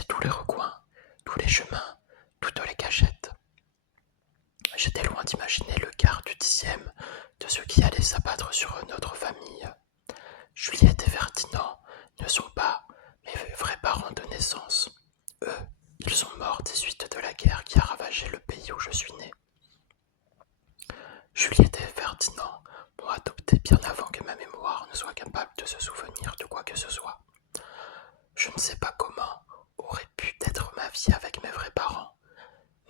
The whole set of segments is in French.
connaissais tous les recoins, tous les chemins, toutes les cachettes. J'étais loin d'imaginer le quart du dixième de ce qui allait s'abattre sur notre famille. Juliette et Ferdinand ne sont pas mes vrais parents de naissance. Eux, ils sont morts des suites de la guerre qui a ravagé le pays où je suis né. Juliette et Ferdinand m'ont adopté bien avant que ma mémoire ne soit capable de se souvenir de quoi que ce soit. Je ne sais pas comment aurait pu être ma vie avec mes vrais parents,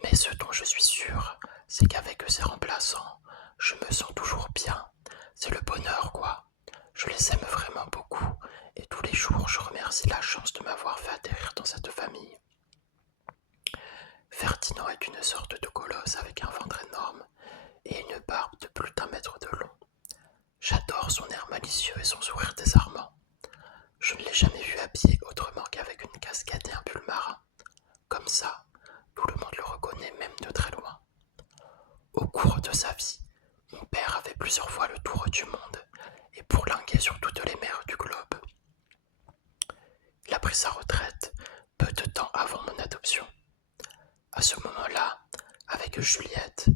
mais ce dont je suis sûr, c'est qu'avec ces remplaçants, je me sens toujours bien. C'est le bonheur, quoi. Je les aime vraiment beaucoup, et tous les jours, je remercie la chance de m'avoir fait atterrir dans cette famille. Ferdinand est une sorte de colosse avec un ventre énorme et une barbe de plus d'1 mètre de long. J'adore son air malicieux et son sourire désarmant. Je ne l'ai jamais vu habillé autrement qu'avec une casquette et un pull marin. Comme ça, tout le monde le reconnaît même de très loin. Au cours de sa vie, mon père avait plusieurs fois le tour du monde et bourlingué sur toutes les mers du globe. Il a pris sa retraite peu de temps avant mon adoption. À ce moment-là, avec Juliette,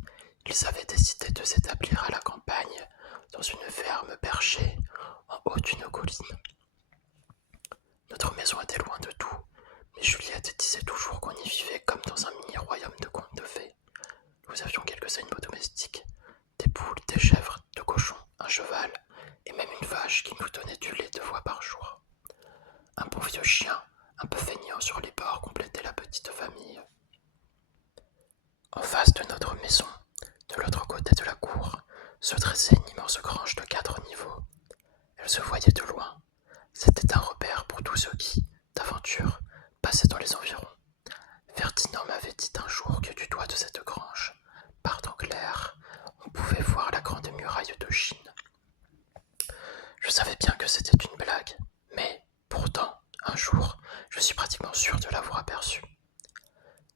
ils avaient décidé de s'établir à la campagne, dans une ferme perchée en haut d'une colline. Notre maison était loin de tout, mais Juliette disait toujours qu'on y vivait comme dans un mini-royaume de contes de fées. Nous avions quelques animaux domestiques, des poules, des chèvres, des cochons, un cheval, et même une vache qui nous donnait du lait 2 fois par jour. Un bon vieux chien, un peu feignant sur les bords, complétait la petite famille. En face de notre maison, de l'autre côté de la cour, se dressait une immense grange de 4 niveaux. Elle se voyait de loin. C'était un repère pour tous ceux qui, d'aventure, passaient dans les environs. Ferdinand m'avait dit un jour que du toit de cette grange, par temps clair, on pouvait voir la grande muraille de Chine. Je savais bien que c'était une blague, mais pourtant, un jour, je suis pratiquement sûr de l'avoir aperçu.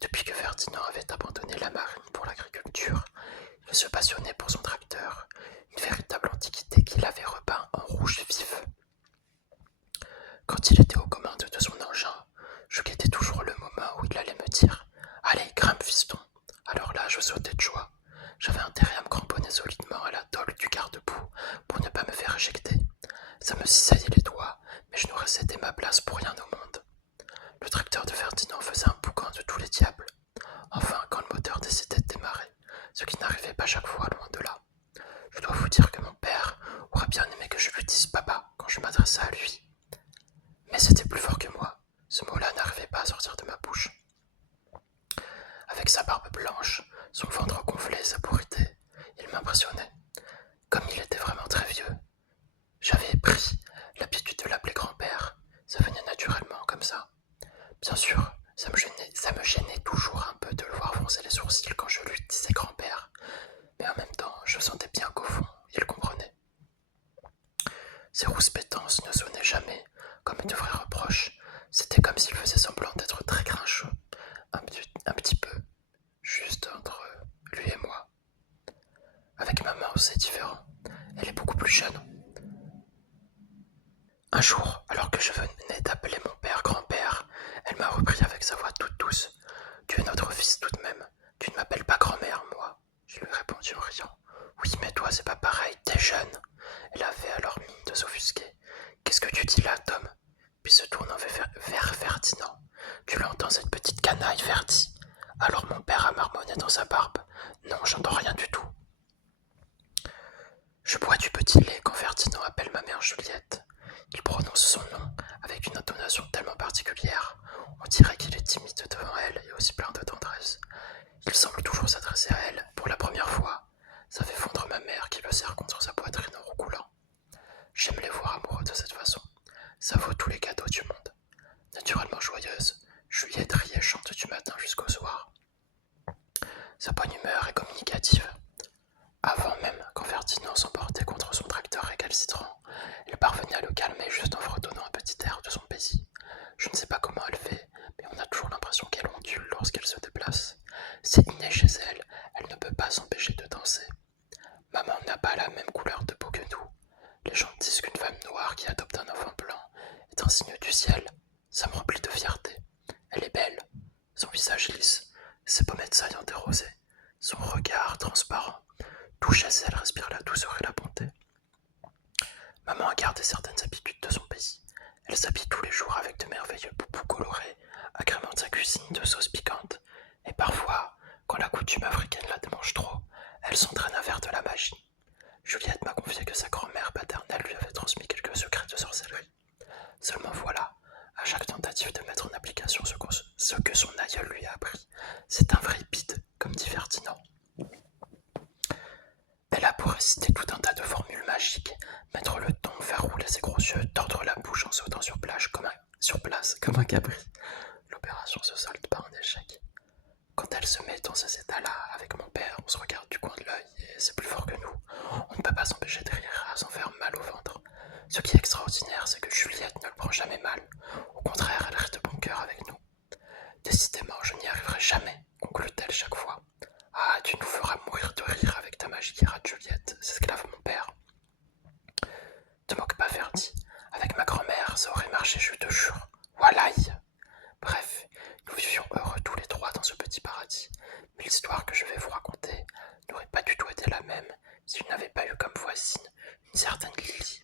Depuis que Ferdinand avait abandonné la marine pour l'agriculture, il se passionnait pour son tracteur, une véritable antiquité qu'il avait repeint en rouge vif. Quand il était aux commandes de son engin, je guettais toujours le moment où il allait me dire « Allez, grimpe, fiston !» Alors là, je sautais de joie. J'avais intérêt à me cramponner solidement à la tôle du garde-boue pour ne pas me faire éjecter. Ça me cisaillait les doigts, mais je n'aurais cédé ma place pour rien au monde. Le tracteur de Ferdinand faisait un boucan de tous les diables. Enfin, quand le moteur décidait de démarrer, ce qui n'arrivait pas chaque fois, loin de là. Je dois vous dire que mon père aurait bien aimé que je lui dise papa quand je m'adressais à lui. Mais c'était plus fort que moi. Ce mot-là n'arrivait pas à sortir de ma bouche. Avec sa barbe blanche, son ventre gonflé et sa pourrité, il m'impressionnait. Comme il était vraiment très vieux. J'avais pris l'habitude de l'appeler grand-père. Ça venait naturellement comme ça. Bien sûr, ça me gênait toujours un peu de le voir froncer les sourcils quand je lui disais grand-père. Mais en même temps, je sentais bien qu'au fond, il comprenait. Ses rouspétances ne sonnaient jamais comme de vrais reproches. C'était comme s'il faisait semblant d'être très grincheux. Un petit peu. Juste entre lui et moi. Avec maman, c'est différent. Elle est beaucoup plus jeune. Un jour, alors que je venais d'appeler mon père grand-père, elle m'a repris avec sa voix toute douce. « Tu es notre fils tout de même. Tu ne m'appelles pas grand-mère, moi. » Je lui répondis en riant. « Oui, mais toi, c'est pas pareil, t'es jeune. » Elle avait alors mine de s'offusquer. « Qu'est-ce que tu dis là, Tom ?» Puis se tournant vers Ferdinand. « Tu l'entends, cette petite canaille, Ferdi ?» Alors mon père a marmonné dans sa barbe. « Non, j'entends rien du tout. » Je bois du petit lait quand Ferdinand appelle ma mère Juliette. Il prononce son nom avec une intonation tellement particulière. On dirait qu'il est timide devant elle et aussi plein de tendresse. Il semble toujours s'adresser à elle pour la première fois. Ça fait fondre ma mère qui le serre contre sa poitrine en roucoulant. J'aime les voir amoureux de cette façon. Ça vaut tous les cadeaux du monde. Naturellement joyeuse, Juliette rit et chante du matin jusqu'au soir. Sa bonne humeur est communicative. Avant même, quand Ferdinand s'emportait contre son tracteur récalcitrant, elle parvenait à le calmer juste en fredonnant un petit air de son pays. Je ne sais pas comment elle fait, mais on a toujours l'impression qu'elle ondule lorsqu'elle se déplace. C'est inné chez elle, elle ne peut pas s'empêcher de danser. Maman n'a pas la même couleur de peau que nous. Les gens disent qu'une femme noire qui adopte un enfant blanc est un signe du ciel. Ça me remplit de fierté. Elle est tête saillante et rosée, son regard transparent. Tout chez elle respire la douceur et la bonté. Maman a gardé certaines habitudes de son pays. Elle s'habille tous les jours avec de merveilleux poupous colorés, agrémente sa cuisine de sauces piquantes, et parfois, quand la coutume africaine la démange trop, elle s'entraîne à faire de la magie. Juliette m'a confié que sa grand-mère paternelle lui avait transmis quelques secrets de sorcellerie. Seulement voilà, à chaque tentative de mettre en application ce que son aïeul lui a appris, c'est un vrai bide, comme dit Ferdinand. Elle a pour réciter tout un tas de formules magiques, mettre le ton, faire rouler ses gros yeux, tordre la bouche en sautant sur place comme un cabri. L'opération se solde par un échec. Quand elle se met dans ces états-là, avec mon père, on se regarde du coin de l'œil et c'est plus fort que nous. On ne peut pas s'empêcher de rire à s'en faire mal au ventre. Ce qui est extraordinaire, c'est que Juliette ne le prend jamais mal. Au contraire, elle reste de bon cœur avec nous. Décidément, je n'y arriverai jamais, conclut-elle chaque fois. Ah, tu nous feras mourir de rire avec ta magie, rate Juliette, s'esclave mon père. Te moque pas, Ferdi. Avec ma grand-mère, ça aurait marché, je te jure. Walaï. Bref, nous vivions heureux tous les trois dans ce petit paradis. Mais l'histoire que je vais vous raconter n'aurait pas du tout été la même si je n'avais pas eu comme voisine une certaine Lily.